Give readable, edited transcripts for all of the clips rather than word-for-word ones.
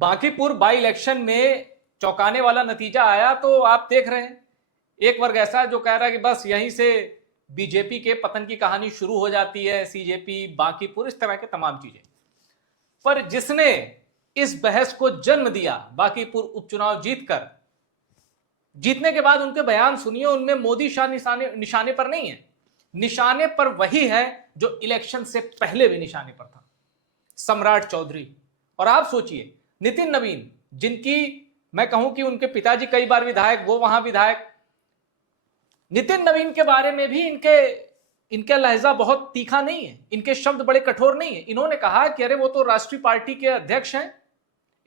Bankipur by election में चौंकाने वाला नतीजा आया तो आप देख रहे हैं, एक वर्ग ऐसा जो कह रहा है कि बस यहीं से बीजेपी के पतन की कहानी शुरू हो जाती है, सीजेपी, बांकीपुर, इस तरह के तमाम चीजें। पर जिसने इस बहस को जन्म दिया, बांकीपुर उपचुनाव जीतने के बाद उनके बयान सुनिए, उनमें मोदी शाह निशाने पर नहीं है, निशाने पर वही है जो इलेक्शन से पहले भी निशाने पर था, सम्राट चौधरी। और आप सोचिए, नितिन नवीन, जिनकी मैं कहूं कि उनके पिताजी कई बार विधायक, वो वहां विधायक, नितिन नवीन के बारे में भी इनका लहजा बहुत तीखा नहीं है, इनके शब्द बड़े कठोर नहीं है। इन्होंने कहा कि अरे वो तो राष्ट्रीय पार्टी के अध्यक्ष हैं,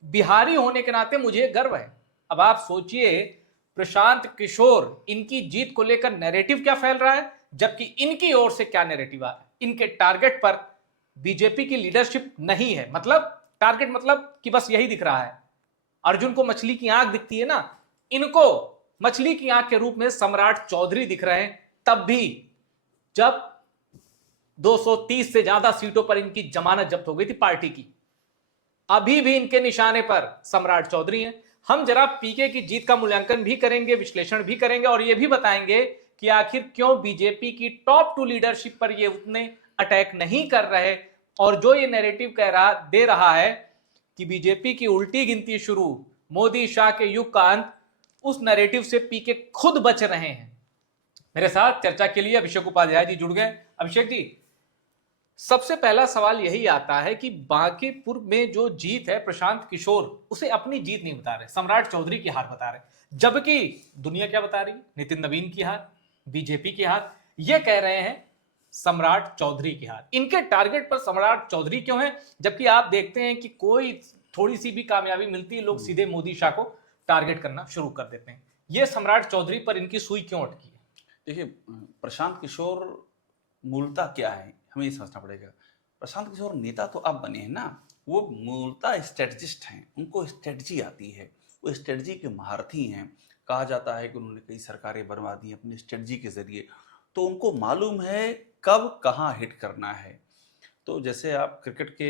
बिहारी होने के नाते मुझे गर्व है। अब आप सोचिए, प्रशांत किशोर इनकी जीत को लेकर नैरेटिव क्या फैल रहा है, जबकि इनकी ओर से क्या नैरेटिव आ रहा है। इनके टारगेट पर बीजेपी की लीडरशिप नहीं है, मतलब टारगेट मतलब कि बस यही दिख रहा है। अर्जुन को मछली की आंख दिखती है ना, इनको मछली की आंख के रूप में सम्राट चौधरी दिख रहे हैं, तब भी जब 230 से ज्यादा सीटों पर इनकी जमानत जब्त हो गई थी पार्टी की। अभी भी इनके निशाने पर सम्राट चौधरी हैं। हम जरा पीके की जीत का मूल्यांकन भी करेंगे, विश्लेषण भी करेंगे और यह भी बताएंगे कि आखिर क्यों बीजेपी की टॉप 2 लीडरशिप पर ये उतने अटैक नहीं कर रहे, और जो ये नैरेटिव दे रहा है कि बीजेपी की उल्टी गिनती शुरू, मोदी शाह के युग का अंत, उस नैरेटिव से पीके खुद बच रहे हैं। मेरे साथ चर्चा के लिए अभिषेक उपाध्याय जी जुड़ गए। अभिषेक जी, सबसे पहला सवाल यही आता है कि बांकीपुर में जो जीत है, प्रशांत किशोर उसे अपनी जीत नहीं बता रहे, सम्राट चौधरी की हार बता रहे, जबकि दुनिया क्या बता रही है? नितिन नवीन की हार, बीजेपी की हार। ये कह रहे हैं सम्राट चौधरी की हार। इनके टारगेट पर सम्राट चौधरी क्यों है, जबकि आप देखते हैं कि कोई थोड़ी सी भी कामयाबी मिलती है, लोग सीधे मोदी शाह को टारगेट करना शुरू कर देते हैं। ये सम्राट चौधरी पर इनकी सुई क्यों अटकी है? देखिए, प्रशांत किशोर मूलतः क्या है, हमें ये समझना पड़ेगा। प्रशांत किशोर नेता तो अब बने हैं ना, वो मूलतः स्ट्रेटजिस्ट हैं, उनको स्ट्रेटजी आती है, वो स्ट्रेटजी के महारथी हैं। कहा जाता है कि उन्होंने कई सरकारें बनवा दी अपनी स्ट्रेटजी के जरिए, तो उनको मालूम है कब कहाँ हिट करना है। तो जैसे आप क्रिकेट के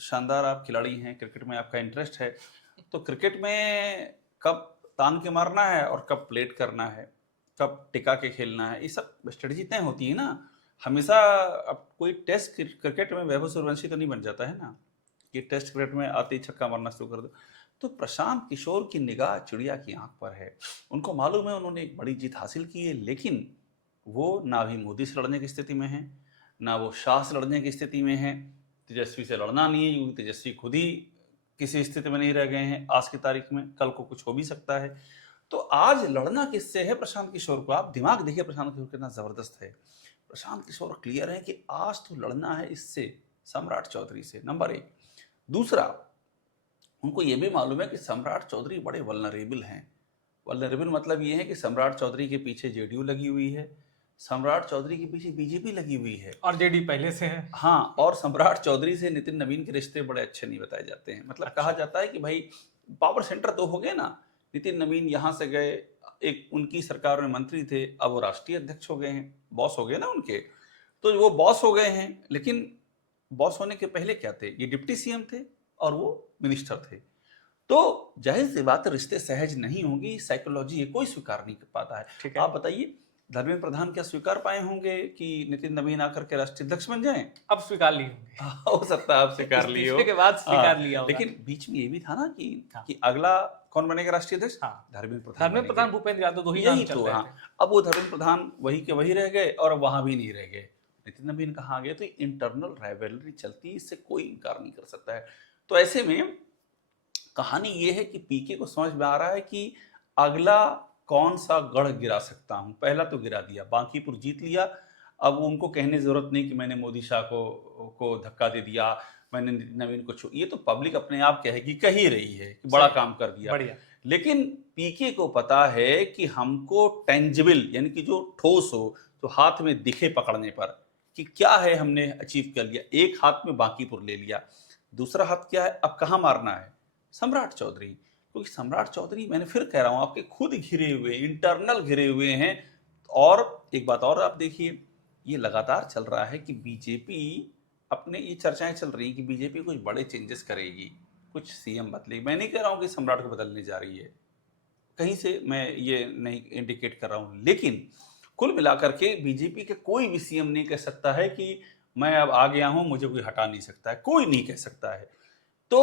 शानदार आप खिलाड़ी हैं, क्रिकेट में आपका इंटरेस्ट है, तो क्रिकेट में कब तान के मारना है और कब प्लेट करना है, कब टिका के खेलना है, ये सब स्ट्रेटजी तय होती है ना। हमेशा अब कोई टेस्ट क्रिकेट में वैभव सूर्यवंशी तो नहीं बन जाता है ना कि टेस्ट क्रिकेट में आते ही छक्का मारना शुरू कर दो। तो प्रशांत किशोर की निगाह चिड़िया की आंख पर है, उनको मालूम है उन्होंने एक बड़ी जीत हासिल की है, लेकिन वो ना भी मोदी से लड़ने की स्थिति में है, ना वो शाह से लड़ने की स्थिति में है, तेजस्वी से लड़ना नहीं है, क्योंकि तेजस्वी खुद ही किसी स्थिति में नहीं रह गए हैं आज की तारीख में, कल को कुछ हो भी सकता है। तो आज लड़ना किससे है प्रशांत किशोर को? आप दिमाग देखिए प्रशांत किशोर कितना जबरदस्त है। प्रशांत किशोर क्लियर है कि आज तो लड़ना है इससे, सम्राट चौधरी से, नंबर 1। दूसरा, उनको ये भी मालूम है कि सम्राट चौधरी बड़े वल्नरेबल हैं। वल्नरेबल मतलब ये है कि सम्राट चौधरी के पीछे जेडीयू लगी हुई है, सम्राट चौधरी के पीछे बीजेपी लगी हुई है, और जेडी पहले से है। हाँ, और सम्राट चौधरी से नितिन नवीन के रिश्ते बड़े अच्छे नहीं बताए जाते हैं। मतलब कहा जाता है कि भाई पावर सेंटर तो हो गए ना, नितिन नवीन यहाँ से गए, एक उनकी सरकार में मंत्री थे, अब वो राष्ट्रीय अध्यक्ष हो गए हैं, बॉस हो गए ना उनके। तो वो बॉस हो गए हैं, लेकिन बॉस होने के पहले क्या थे? ये डिप्टी सीएम थे और वो मिनिस्टर थे। तो जाहिर सी बात है रिश्ते सहज नहीं होंगी, साइकोलॉजी ये कोई स्वीकार नहीं कर पाता है। ठीक है। आप बताइए, धर्मेंद्र प्रधान क्या स्वीकार पाए होंगे कि नितिन नवीन आकर के राष्ट्रीय अध्यक्ष बन जाएं? अब स्वीकार लिए होंगे। हो सकता है आप स्वीकार लिए हो, के बाद स्वीकार लिया होगा। लेकिन बीच में ये भी था ना कि अगला कौन बनेगा राष्ट्रीय अध्यक्ष? हाँ, धर्मेंद्र प्रधान, भूपेंद्र यादव, दो ही नाम चल रहे थे। अब वो धर्मेंद्र प्रधान वही के वही रह गए और वहां भी नहीं रह गए, नितिन नवीन कहाँ गए? तो इंटरनल राइवलरी चलती है, इससे कोई इनकार नहीं कर सकता है। तो ऐसे में कहानी ये है कि पीके को समझ में आ रहा है कि अगला कौन सा गढ़ गिरा सकता हूं। पहला तो गिरा दिया, बांकीपुर जीत लिया, अब उनको कहने जरूरत नहीं कि मैंने मोदी शाह को धक्का दे दिया, मैंने नवीन को ये तो पब्लिक अपने आप कहेगी, कह ही रही है कि बड़ा काम कर दिया। बढ़िया। लेकिन पीके को पता है कि हमको टेंजिबल, यानी कि जो ठोस हो, तो हाथ में दिखे पकड़ने पर कि क्या है हमने अचीव कर लिया। एक हाथ में बांकीपुर ले लिया, दूसरा हाथ क्या है, अब कहाँ मारना है? सम्राट चौधरी। क्योंकि सम्राट चौधरी, मैंने फिर कह रहा हूं, आपके खुद घिरे हुए, इंटरनल घिरे हुए हैं। और एक बात और आप देखिए, ये लगातार चल रहा है कि बीजेपी अपने, ये चर्चाएं चल रही हैं कि बीजेपी कुछ बड़े चेंजेस करेगी, कुछ सीएम बदले, मैं नहीं कह रहा हूं कि सम्राट को बदलने जा रही है, कहीं से मैं ये नहीं इंडिकेट कर रहा हूं, लेकिन कुल मिलाकर के बीजेपी के कोई भी सीएम नहीं कह सकता है कि मैं अब आ गया हूं, मुझे कोई हटा नहीं सकता है, कोई नहीं कह सकता है। तो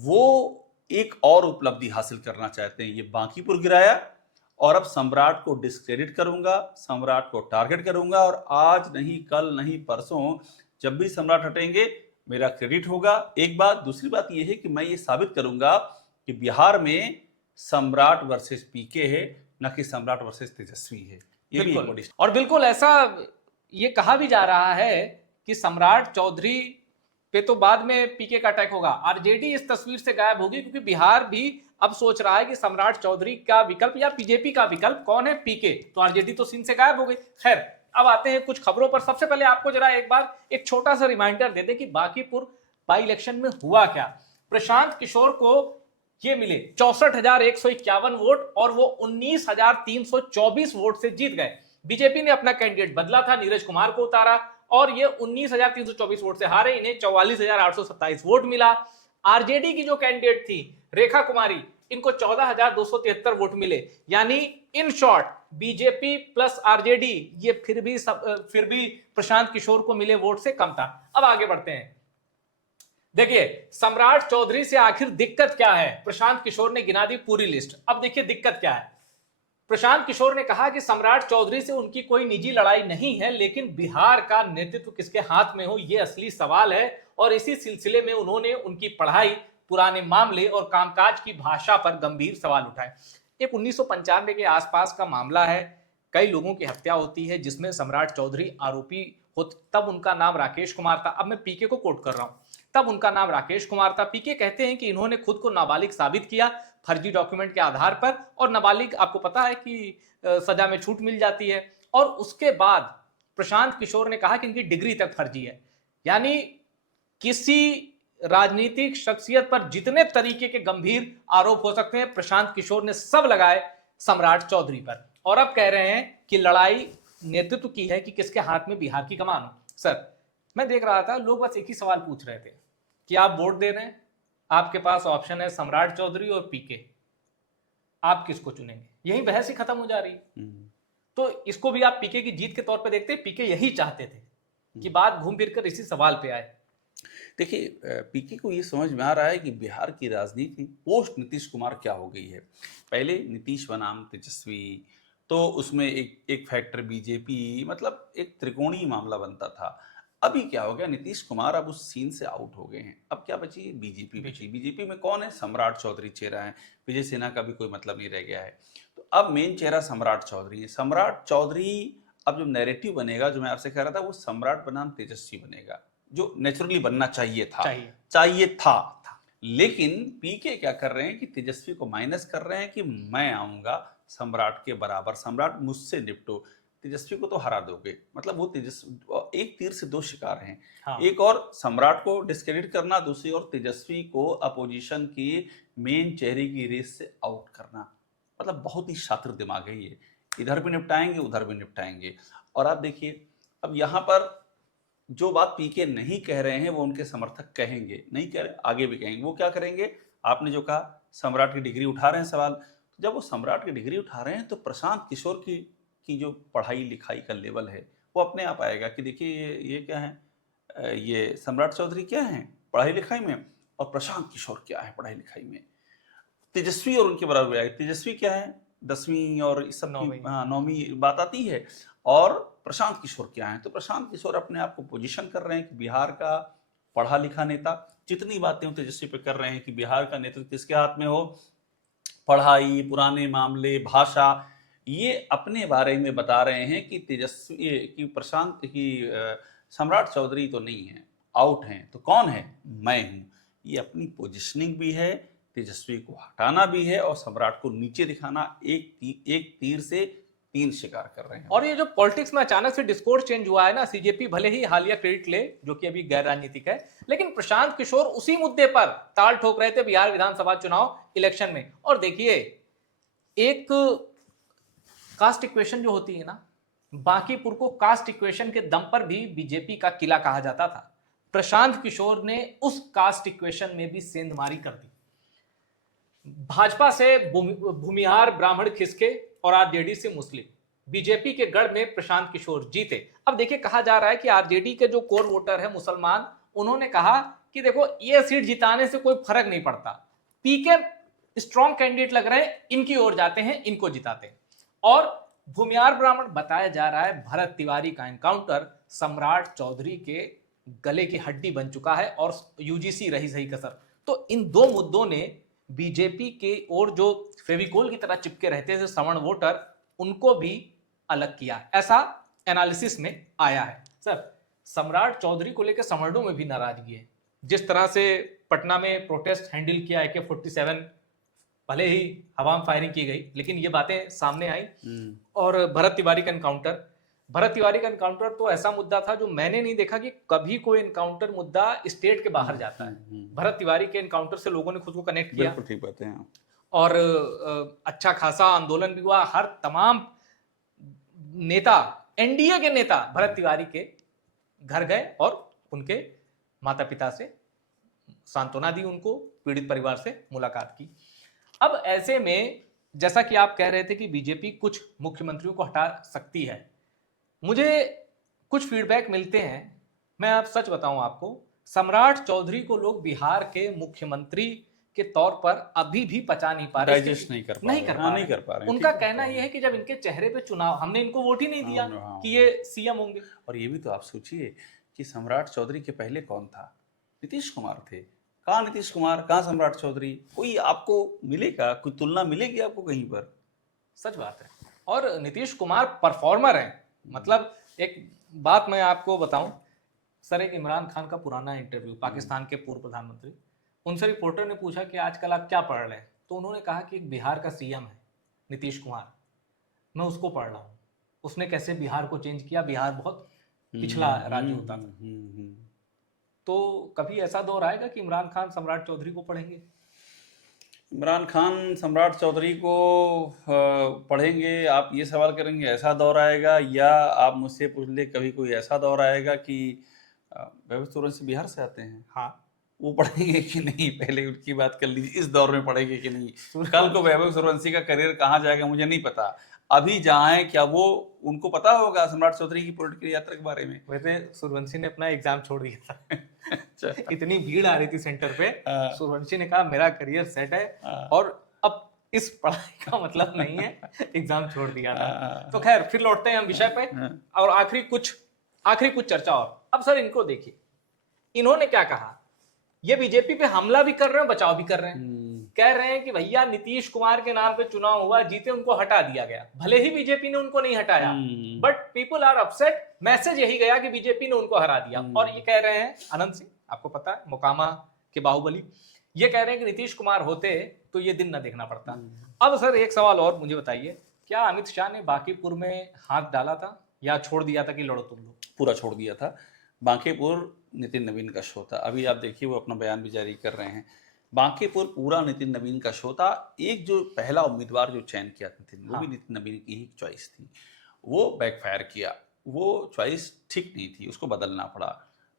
वो एक और उपलब्धि हासिल करना चाहते हैं, ये बांकीपुर गिराया और अब सम्राट को डिस्क्रेडिट करूंगा, सम्राट को टारगेट करूंगा, और आज नहीं कल नहीं परसों जब भी सम्राट हटेंगे मेरा क्रेडिट होगा। एक बात, दूसरी बात यह है कि मैं ये साबित करूंगा कि बिहार में सम्राट वर्सेस पीके है, न कि सम्राट वर्सेस तेजस्वी है। ये भी एक बिल्कुल, बड़ी और बिल्कुल ऐसा ये कहा भी जा रहा है कि सम्राट चौधरी पे तो बाद में पीके का अटैक होगा, आरजेडी इस तस्वीर से गायब होगी, क्योंकि बिहार भी अब सोच रहा है कि सम्राट चौधरी का विकल्प या बीजेपी का विकल्प कौन है, पीके, तो आरजेडी तो सीन से गायब हो गई। खैर, अब आते हैं कुछ खबरों पर। सबसे पहले आपको जरा एक बार एक छोटा सा रिमाइंडर दे दे कि बांकीपुर बाई इलेक्शन में हुआ क्या। प्रशांत किशोर को ये मिले 64,151 वोट और वो 19,324 वोट से जीत गए। बीजेपी ने अपना कैंडिडेट बदला था, नीरज कुमार को उतारा और ये 19,324 वोट से हारे, इन्हें 44,827 वोट मिला। आरजेडी की जो कैंडिडेट थी रेखा कुमारी, इनको 14,273 वोट मिले। यानी in short BJP plus RJD ये फिर भी प्रशांत किशोर को मिले वोट से कम था। अब आगे बढ़ते हैं। देखिए सम्राट चौधरी से आखिर दिक्कत क्या है, प्रशांत किशोर ने गिना दी पूरी लिस्ट। अब देखिए दिक्कत क्या है। प्रशांत किशोर ने कहा कि सम्राट चौधरी से उनकी कोई निजी लड़ाई नहीं है, लेकिन बिहार का नेतृत्व किसके हाथ में हो यह असली सवाल है। और इसी सिलसिले में उन्होंने उनकी पढ़ाई, पुराने मामले और कामकाज की भाषा पर गंभीर सवाल उठाए। एक 1995 के आसपास का मामला है, कई लोगों की हत्या होती है जिसमें सम्राट चौधरी आरोपी होते, तब उनका नाम राकेश कुमार था। अब मैं पीके को कोट कर रहा हूं, तब उनका नाम राकेश कुमार था। पीके कहते हैं कि इन्होंने खुद को नाबालिग साबित किया फर्जी डॉक्यूमेंट के आधार पर, और नाबालिग आपको पता है कि सजा में छूट मिल जाती है। और उसके बाद प्रशांत किशोर ने कहा कि इनकी डिग्री तक फर्जी है। यानी किसी राजनीतिक शख्सियत पर जितने तरीके के गंभीर आरोप हो सकते हैं, प्रशांत किशोर ने सब लगाए सम्राट चौधरी पर। और अब कह रहे हैं कि लड़ाई नेतृत्व की है कि किसके हाथ में बिहार की कमान हो। सर, मैं देख रहा था लोग बस एक ही सवाल पूछ रहे थे कि आप वोट दे रहे हैं, आपके पास ऑप्शन है सम्राट चौधरी और पीके, आप किसको चुनेंगे? यही बहस ही खत्म हो जा रही है। तो इसको भी आप पीके की जीत के तौर पे देखते हैं, पीके यही चाहते थे कि बात घूम फिर कर इसी सवाल पे आए। देखिए, पीके को ये समझ में आ रहा है कि बिहार की राजनीति पोस्ट नीतीश कुमार क्या हो गई है। पहले नीतीश बनाम तेजस्वी, तो उसमें एक फैक्टर बीजेपी, मतलब एक त्रिकोणीय मामला बनता था। अभी क्या हो गया, नीतीश कुमार अब उस सीन से आउट हो गए हैं। अब क्या बची? बीजेपी बची। बीजेपी में कौन है? सम्राट चौधरी चेहरा है, विजय सिन्हा का भी कोई मतलब नहीं रह गया है। तो अब मेन चेहरा सम्राट चौधरी है। सम्राट चौधरी अब जो नैरेटिव बनेगा, जो मैं आपसे कह रहा था, वो सम्राट बनाम तेजस्वी बनेगा, जो नेचुरली बनना चाहिए था। लेकिन पीके क्या कर रहे हैं कि तेजस्वी को माइनस कर रहे हैं कि मैं आऊंगा सम्राट के बराबर, सम्राट मुझसे निपटो, तेजस्वी को तो हरा दोगे। मतलब वो तेजस्वी एक तीर से दो शिकार हैं। हाँ। एक और सम्राट को डिस्क्रेडिट करना, दूसरी ओर तेजस्वी को अपोजिशन की मेन चेहरे की रेस से आउट करना। मतलब बहुत ही शातिर दिमाग है ये, इधर भी निपटाएंगे उधर भी निपटाएंगे। और आप देखिए, अब यहाँ पर जो बात पीके नहीं कह रहे हैं वो उनके समर्थक कहेंगे, नहीं कह रहे आगे भी कहेंगे। वो क्या करेंगे? आपने जो कहा सम्राट की डिग्री उठा रहे हैं सवाल, तो जब वो सम्राट की डिग्री उठा रहे हैं तो प्रशांत किशोर की जो पढ़ाई लिखाई का लेवल है वो अपने आप आएगा कि देखिए ये क्या है, ये सम्राट चौधरी क्या है पढ़ाई लिखाई में, और प्रशांत किशोर क्या है पढ़ाई लिखाई में। तेजस्वी और उनके बराबर आएगा। तेजस्वी क्या है, 10वीं और इस सब की 9वीं बात आती है, और प्रशांत किशोर क्या है। तो प्रशांत किशोर अपने आप को पोजीशन कर रहे हैं कि बिहार का पढ़ा लिखा नेता। जितनी बातें वो तेजस्वी पे कर रहे हैं कि बिहार का नेतृत्व किसके हाथ में हो, पढ़ाई, पुराने मामले, भाषा, ये अपने बारे में बता रहे हैं कि तेजस्वी की प्रशांत की सम्राट चौधरी तो नहीं है, आउट हैं। तो कौन है? मैं हूं। ये अपनी पोजिशनिंग भी है, तेजस्वी को हटाना भी है और सम्राट को नीचे दिखाना। एक तीर से तीन शिकार कर रहे हैं। और ये जो पॉलिटिक्स में अचानक से डिस्कोर्स चेंज हुआ है ना, सीजेपी भले ही हालिया क्रेडिट ले, जो कि अभी गैर राजनीतिक है, लेकिन प्रशांत किशोर उसी मुद्दे पर ताल ठोक रहे थे बिहार विधानसभा चुनाव इलेक्शन में। और देखिए, एक कास्ट इक्वेशन जो होती है ना, बांकीपुर को कास्ट इक्वेशन के दम पर भी बीजेपी का किला कहा जाता था। प्रशांत किशोर ने उस कास्ट इक्वेशन में भी सेंधमारी कर दी। भाजपा से भूमिहार ब्राह्मण खिसके और आरजेडी से मुस्लिम, बीजेपी के गढ़ में प्रशांत किशोर जीते। अब देखिए, कहा जा रहा है कि आरजेडी के जो कोर वोटर है मुसलमान, उन्होंने कहा कि देखो ये सीट जिताने से कोई फर्क नहीं पड़ता, पीके स्ट्रॉन्ग कैंडिडेट लग रहे हैं, इनकी ओर जाते हैं, इनको जिताते हैं। और भूमिहार ब्राह्मण बताया जा रहा है भरत तिवारी का एनकाउंटर सम्राट चौधरी के गले की हड्डी बन चुका है और यूजीसी रही सही कसर। तो इन दो मुद्दों ने बीजेपी के और जो फेविकोल की तरह चिपके रहते थे सवर्ण वोटर, उनको भी अलग किया, ऐसा एनालिसिस में आया है। सर, सम्राट चौधरी को लेकर सवर्णों में भी नाराजगी है। जिस तरह से पटना में प्रोटेस्ट हैंडल किया AK-47, भले ही हवा में फायरिंग की गई, लेकिन ये बातें सामने आई। और भरत तिवारी का एनकाउंटर तो ऐसा मुद्दा था जो मैंने नहीं देखा कि कभी कोई एनकाउंटर मुद्दा स्टेट के बाहर जाता है। भरत तिवारी के एनकाउंटर से लोगों ने खुद को कनेक्ट किया। बिल्कुल ठीक बात है। और अच्छा खासा आंदोलन भी हुआ। हर तमाम नेता, एनडीए के नेता भरत तिवारी के घर गए और उनके माता पिता से सांत्वना दी, उनको पीड़ित परिवार से मुलाकात की। अब ऐसे में जैसा कि आप कह रहे थे कि बीजेपी कुछ मुख्यमंत्रियों को हटा सकती है, मुझे कुछ फीडबैक मिलते हैं। मैं आप सच बताऊं आपको, सम्राट चौधरी को लोग बिहार के मुख्यमंत्री के तौर पर अभी भी पचा नहीं पा रहे, डाइजेस्ट नहीं कर पा रहे। उनका कहना यह है कि जब इनके चेहरे पे चुनाव, हमने इनको वोट ही नहीं दिया कि ये सीएम होंगे। और ये भी तो आप सोचिए कि सम्राट चौधरी के पहले कौन था? नीतीश कुमार थे। कहाँ नीतीश कुमार, कहाँ सम्राट चौधरी? कोई आपको मिलेगा, कोई तुलना मिलेगी आपको कहीं पर? सच बात है। और नीतीश कुमार परफॉर्मर हैं। मतलब एक बात मैं आपको बताऊं, सर, एक इमरान खान का पुराना इंटरव्यू, पाकिस्तान के पूर्व प्रधानमंत्री, उनसे रिपोर्टर ने पूछा कि आजकल आप क्या पढ़ रहे हैं, तो उन्होंने कहा कि एक बिहार का सीएम है नीतीश कुमार, मैं उसको पढ़ रहा हूँ, उसने कैसे बिहार को चेंज किया, बिहार बहुत पिछड़ा राज्य होता था। तो कभी ऐसा दौर आएगा कि इमरान खान सम्राट चौधरी को पढ़ेंगे? इमरान खान सम्राट चौधरी को पढ़ेंगे, आप ये सवाल करेंगे ऐसा दौर आएगा? या आप मुझसे पूछ ले कभी कोई ऐसा दौर आएगा कि वैभव सूर्यवंशी बिहार से आते हैं, हाँ, वो पढ़ेंगे कि नहीं? पहले उनकी बात कर लीजिए, इस दौर में पढ़ेंगे कि नहीं। कल को वैभव सूर्यवंशी का करियर कहाँ जाएगा मुझे नहीं पता। अभी जहाँ है, क्या वो उनको पता होगा सम्राट चौधरी की पॉलिटिकल यात्रा के बारे में? वैसे सूर्यवंशी ने अपना एग्जाम छोड़ दिया था। इतनी भीड़ आ रही थी सेंटर पे, सूर्यवंशी ने कहा मेरा करियर सेट है और अब इस पढ़ाई का मतलब नहीं है, एग्जाम छोड़ दिया था। तो खैर, फिर लौटते हैं हम विषय पे और आखिरी कुछ चर्चा। और अब सर, इनको देखिए, इन्होंने क्या कहा, ये बीजेपी पे हमला भी कर रहे हैं, बचाव भी कर रहे हैं। कह रहे हैं कि भैया नीतीश कुमार के नाम पे चुनाव हुआ, जीते, उनको हटा दिया गया। भले ही बीजेपी ने उनको नहीं हटाया, but people are upset. Message यही गया कि बीजेपी ने उनको हरा दिया। और ये कह रहे हैं अनंत सिंह, आपको पता है, मोकामा के बाहुबली, ये कह रहे हैं कि नीतीश कुमार होते तो ये दिन ना देखना पड़ता। अब सर, एक सवाल और मुझे बताइए, क्या अमित शाह ने बांकीपुर में हाथ डाला था या छोड़ दिया था कि लड़ो तुम लोग? पूरा छोड़ दिया था। बांकीपुर नितिन नवीन का शो था। अभी आप देखिए, वो अपना बयान भी जारी कर रहे हैं। बांकीपुर पूरा नितिन नवीन का शो था। एक जो पहला उम्मीदवार जो चयन किया नितिन, वो भी नितिन नवीन की ही चॉइस थी, वो बैकफायर किया। वो चॉइस ठीक नहीं थी, उसको बदलना पड़ा।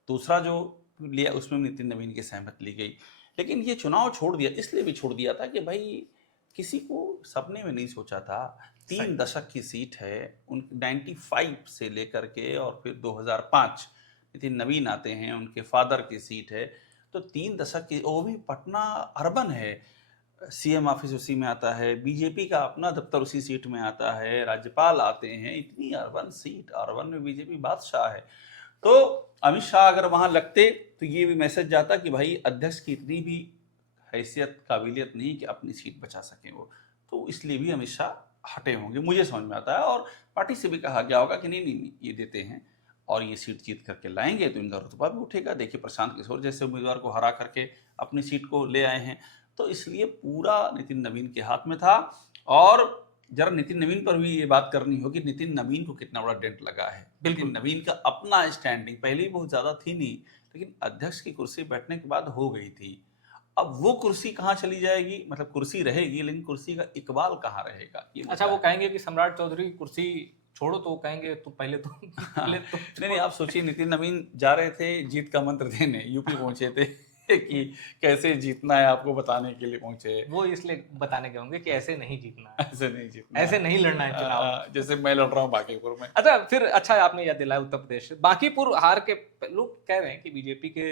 दूसरा जो लिया, उसमें नितिन नवीन की सहमति ली गई। लेकिन ये चुनाव छोड़ दिया, इसलिए भी छोड़ दिया था कि भाई किसी को सपने में नहीं सोचा था 3 दशक की सीट है उन 95 से लेकर के, और फिर 2005 नितिन नवीन आते हैं, उनके फादर की सीट है। तो 3 दशक की, वो भी पटना अर्बन है, सीएम ऑफिस उसी में आता है, बीजेपी का अपना दफ्तर उसी सीट में आता है, राज्यपाल आते हैं, इतनी अर्बन सीट, अर्बन में बीजेपी बादशाह है। तो अमित शाह अगर वहां लगते तो ये भी मैसेज जाता कि भाई अध्यक्ष की इतनी भी हैसियत, काबिलियत नहीं कि अपनी सीट बचा सकें वो। तो इसलिए भी अमित शाह हटे होंगे, मुझे समझ में आता है। और पार्टी से भी कहा गया होगा कि नहीं, ये देते हैं और ये सीट जीत करके लाएंगे तो इनका रुतबा भी उठेगा। देखिए, प्रशांत किशोर जैसे उम्मीदवार को हरा करके अपनी सीट को ले आए हैं। तो इसलिए पूरा नितिन नवीन के हाथ में था। और जरा नितिन नवीन पर भी ये बात करनी होगी, नितिन नवीन को कितना बड़ा डेंट लगा है। नितिन नवीन का अपना स्टैंडिंग पहले ही बहुत ज्यादा थी नहीं, लेकिन अध्यक्ष की कुर्सी बैठने के बाद हो गई थी। अब वो कुर्सी कहाँ चली जाएगी? मतलब कुर्सी रहेगी, लेकिन कुर्सी का इकबाल कहाँ रहेगा? अच्छा, वो कहेंगे कि सम्राट चौधरी कुर्सी छोड़ो तो वो कहेंगे तो पहले तो पहले तो नहीं, आप सोचिए, नितिन नवीन जा रहे थे जीत का मंत्र देने, यूपी पहुंचे थे कि कैसे जीतना है आपको बताने के लिए पहुंचे। वो इसलिए बताने के होंगे कि ऐसे नहीं जीतना है, ऐसे नहीं जीतना ऐसे है। नहीं लड़ना है चुनाव। जैसे मैं लड़ रहा हूँ बांकीपुर में। अच्छा, फिर अच्छा आपने याद दिलाया उत्तर प्रदेश से। बांकीपुर हार के लोग कह रहे हैं कि बीजेपी के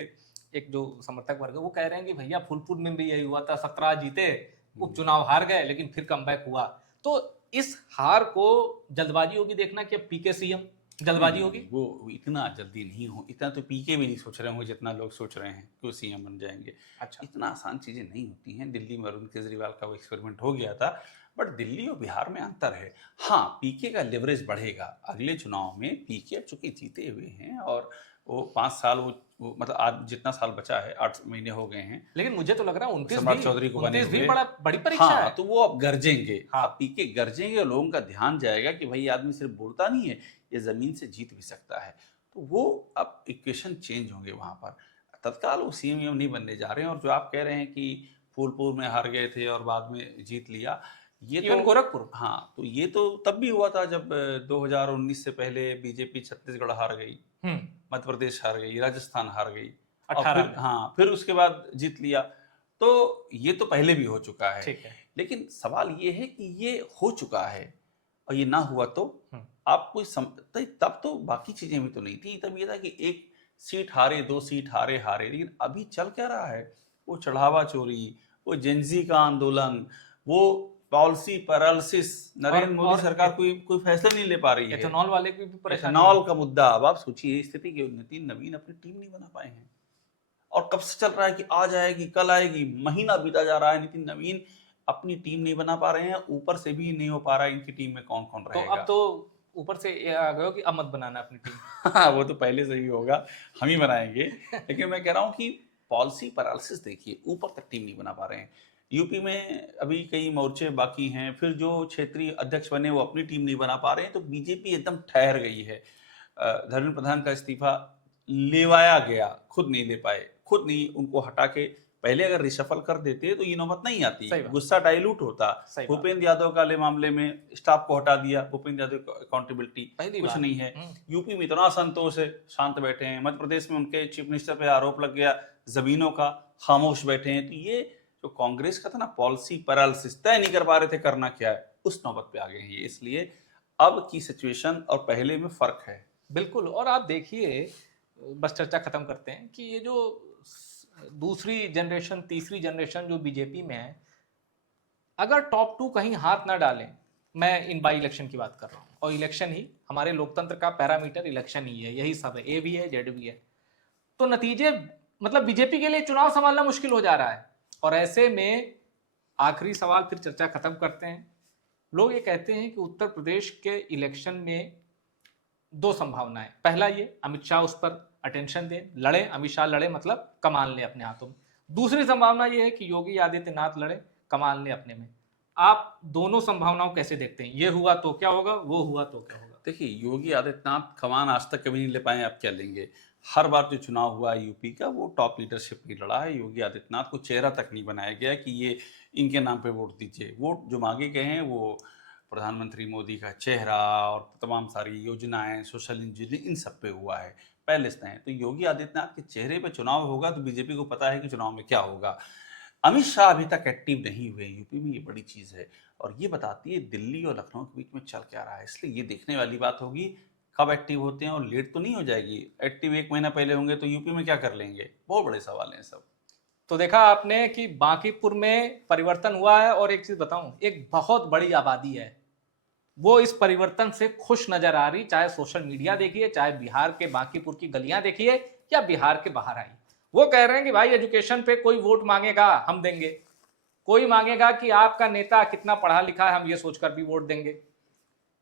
एक जो समर्थक वर्ग है वो कह रहे हैं कि भैया फूलपुर में भी यही हुआ था, 17 जीते, उपचुनाव हार गए, लेकिन फिर कमबैक हुआ। तो इस हार को जल्दबाजी होगी देखना कि अब पीके सीएम, जल्दबाजी होगी? वो इतना जल्दी नहीं हो, इतना तो पीके भी नहीं सोच रहे होंगे जितना लोग सोच रहे हैं कि वो सीएम बन जाएंगे। अच्छा, इतना आसान चीजें नहीं होती हैं। दिल्ली में अरविंद केजरीवाल का वो एक्सपेरिमेंट हो गया था, बट दिल्ली और बिहार में अंतर है। हाँ, पीके का लेवरेज बढ़ेगा अगले चुनाव में। पीके चूंकि जीते हुए हैं और वो 5 साल वो मतलब आज जितना साल बचा है, 8 महीने हो गए हैं, लेकिन मुझे तो लग रहा है 29 सम्राट भी, चौधरी को बने 29 भी हुए। बड़ा बड़ी परीक्षा हाँ, है। तो वो अब गरजेंगे। हाँ। अब पीके गरजेंगे और लोगों का ध्यान जाएगा कि भाई आदमी सिर्फ बोलता नहीं है, ये जमीन से जीत भी सकता है। तो वो अब इक्वेशन चेंज होंगे वहां पर। तत्काल वो सीएम नहीं बनने जा रहे हैं। और जो आप कह रहे हैं कि फूलपुर में हार गए थे और बाद में जीत लिया, ये इवन तो गोरखपुर। हाँ, तो ये तो तब भी हुआ था जब 2019 से पहले बीजेपी छत्तीसगढ़ हार गई, मध्य प्रदेश हार गई, राजस्थान हार गई, और 18 फिर में। हाँ, फिर उसके बाद जीत लिया। तो ये तो पहले भी हो चुका है। ठीक है। लेकिन सवाल ये है कि ये हो चुका है और ये ना हुआ तो आप कोई तब तो बाकी चीजें भी तो नहीं थी। तब ये था कि 1 सीट हारे, 2 सीट हारे हारे। लेकिन अभी चल क्या रहा है? वो चढ़ावा चोरी, वो जेंजी का आंदोलन, वो पॉलिसी पैरालिसिस, नरेंद्र मोदी सरकार कोई फैसला नहीं ले पा रही है। एथेनॉल वाले की भी परेशानी। एथेनॉल का मुद्दा, अब आप सोचिए स्थिति कि नितिन नवीन अपनी टीम नहीं बना पाए हैं और कब से चल रहा है कि आ जाएगी, कल आएगी, महीना बीता जा रहा है, नितिन नवीन अपनी टीम नहीं बना पा रहे हैं। ऊपर से भी नहीं हो पा रहा है इनकी टीम में कौन कौन तो रहेगा। अब तो ऊपर से ये आ गए हो कि अब मत बनाना अपनी टीम। हाँ, वो तो पहले से ही होगा, हम ही बनाएंगे। लेकिन मैं कह रहा हूँ कि पॉलिसी पैरालिसिस देखिए, ऊपर तक टीम नहीं बना पा रहे हैं। यूपी में अभी कई मोर्चे बाकी हैं, फिर जो क्षेत्रीय अध्यक्ष बने वो अपनी टीम नहीं बना पा रहे हैं। तो बीजेपी एकदम ठहर गई है। धर्मेंद्र प्रधान का इस्तीफा लेवाया गया, खुद नहीं दे पाए, खुद नहीं उनको हटा के। पहले अगर रिशफल कर देते तो ये नौबत नहीं आती, गुस्सा डाइल्यूट होता। भूपेंद्र यादव का मामले में स्टाफ को हटा दिया, भूपेंद्र यादव अकाउंटेबिलिटी कुछ नहीं है। यूपी में इतना संतोष है, शांत बैठे हैं। मध्य प्रदेश में उनके चीफ मिनिस्टर पे आरोप लग गया जमीनों का, खामोश बैठे हैं। तो ये जो कांग्रेस का था ना, पॉलिसी पैरालिसिस, तय नहीं कर पा रहे थे करना क्या है, उस नौबत पे आ गए हैं ये। इसलिए अब की सिचुएशन और पहले में फर्क है। बिल्कुल। और आप देखिए, बस चर्चा खत्म करते हैं कि ये जो दूसरी जनरेशन, तीसरी जनरेशन जो बीजेपी में है, अगर टॉप 2 कहीं हाथ ना डालें, मैं इन बाई इलेक्शन की बात कर रहा हूँ, और इलेक्शन ही हमारे लोकतंत्र का पैरामीटर इलेक्शन ही है, यही सब है, ए भी है जेड भी है, तो नतीजे मतलब बीजेपी के लिए चुनाव संभालना मुश्किल हो जा रहा है। और ऐसे में आखिरी सवाल, फिर चर्चा खत्म करते हैं। लोग ये कहते हैं कि उत्तर प्रदेश के इलेक्शन में 2 संभावनाएं। पहला ये, अमित शाह उस पर अटेंशन दें, लड़े, अमित शाह लड़े मतलब कमान ले अपने हाथों में। दूसरी संभावना ये है कि योगी आदित्यनाथ लड़े, कमान ले अपने में। आप दोनों संभावनाओं कैसे देखते हैं? ये हुआ तो क्या होगा, वो हुआ तो क्या होगा? देखिए, योगी आदित्यनाथ कमान आज तक कभी नहीं ले पाए, आप क्या लेंगे? हर बार जो चुनाव हुआ है यूपी का, वो टॉप लीडरशिप ही लड़ा है। योगी आदित्यनाथ को चेहरा तक नहीं बनाया गया कि ये इनके नाम पे वोट दीजिए। वोट जो मांगे गए हैं वो प्रधानमंत्री मोदी का चेहरा और तमाम सारी योजनाएं, सोशल इंजीनियरिंग, इन सब पे हुआ है, पैलेस हैं। तो योगी आदित्यनाथ के चेहरे पे चुनाव होगा तो बीजेपी को पता है कि चुनाव में क्या होगा। अमित शाह अभी तक एक्टिव नहीं हुए यूपी में, ये बड़ी चीज है और ये बताती है दिल्ली और लखनऊ के बीच में चल क्या रहा है। इसलिए ये देखने वाली बात होगी कब एक्टिव होते हैं, और लेट तो नहीं हो जाएगी। एक्टिव 1 महीना पहले होंगे तो यूपी में क्या कर लेंगे, बहुत बड़े सवाल हैं सब। तो देखा आपने कि बांकीपुर में परिवर्तन हुआ है। और एक चीज बताऊं, एक बहुत बड़ी आबादी है, वो इस परिवर्तन से खुश नजर आ रही। चाहे सोशल मीडिया देखिए, चाहे बिहार के बांकीपुर की गलियां देखिए, या बिहार के बाहर आई, वो कह रहे हैं कि भाई एजुकेशन पे कोई वोट मांगेगा हम देंगे, कोई मांगेगा कि आपका नेता कितना पढ़ा लिखा है, हम ये सोचकर भी वोट देंगे,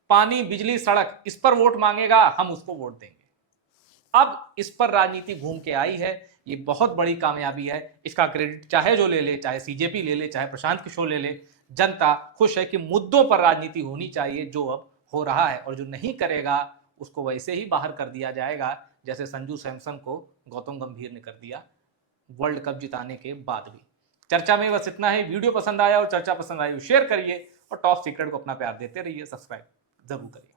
पानी, बिजली, सड़क, इस पर वोट मांगेगा, हम उसको वोट देंगे। अब इस पर राजनीति घूम के आई है। ये बहुत बड़ी कामयाबी है। इसका क्रेडिट चाहे जो ले ले, चाहे सीजेपी ले ले, चाहे प्रशांत किशोर ले ले, जनता खुश है कि मुद्दों पर राजनीति होनी चाहिए, जो अब हो रहा है। और जो नहीं करेगा उसको वैसे ही बाहर कर दिया जाएगा, जैसे संजू सैमसन को गौतम गंभीर ने कर दिया वर्ल्ड कप जिताने के बाद भी। चर्चा में बस इतना ही। वीडियो पसंद आया और चर्चा पसंद आई, शेयर करिए और टॉप सीक्रेट को अपना प्यार देते रहिए, सब्सक्राइब जरूर करिए।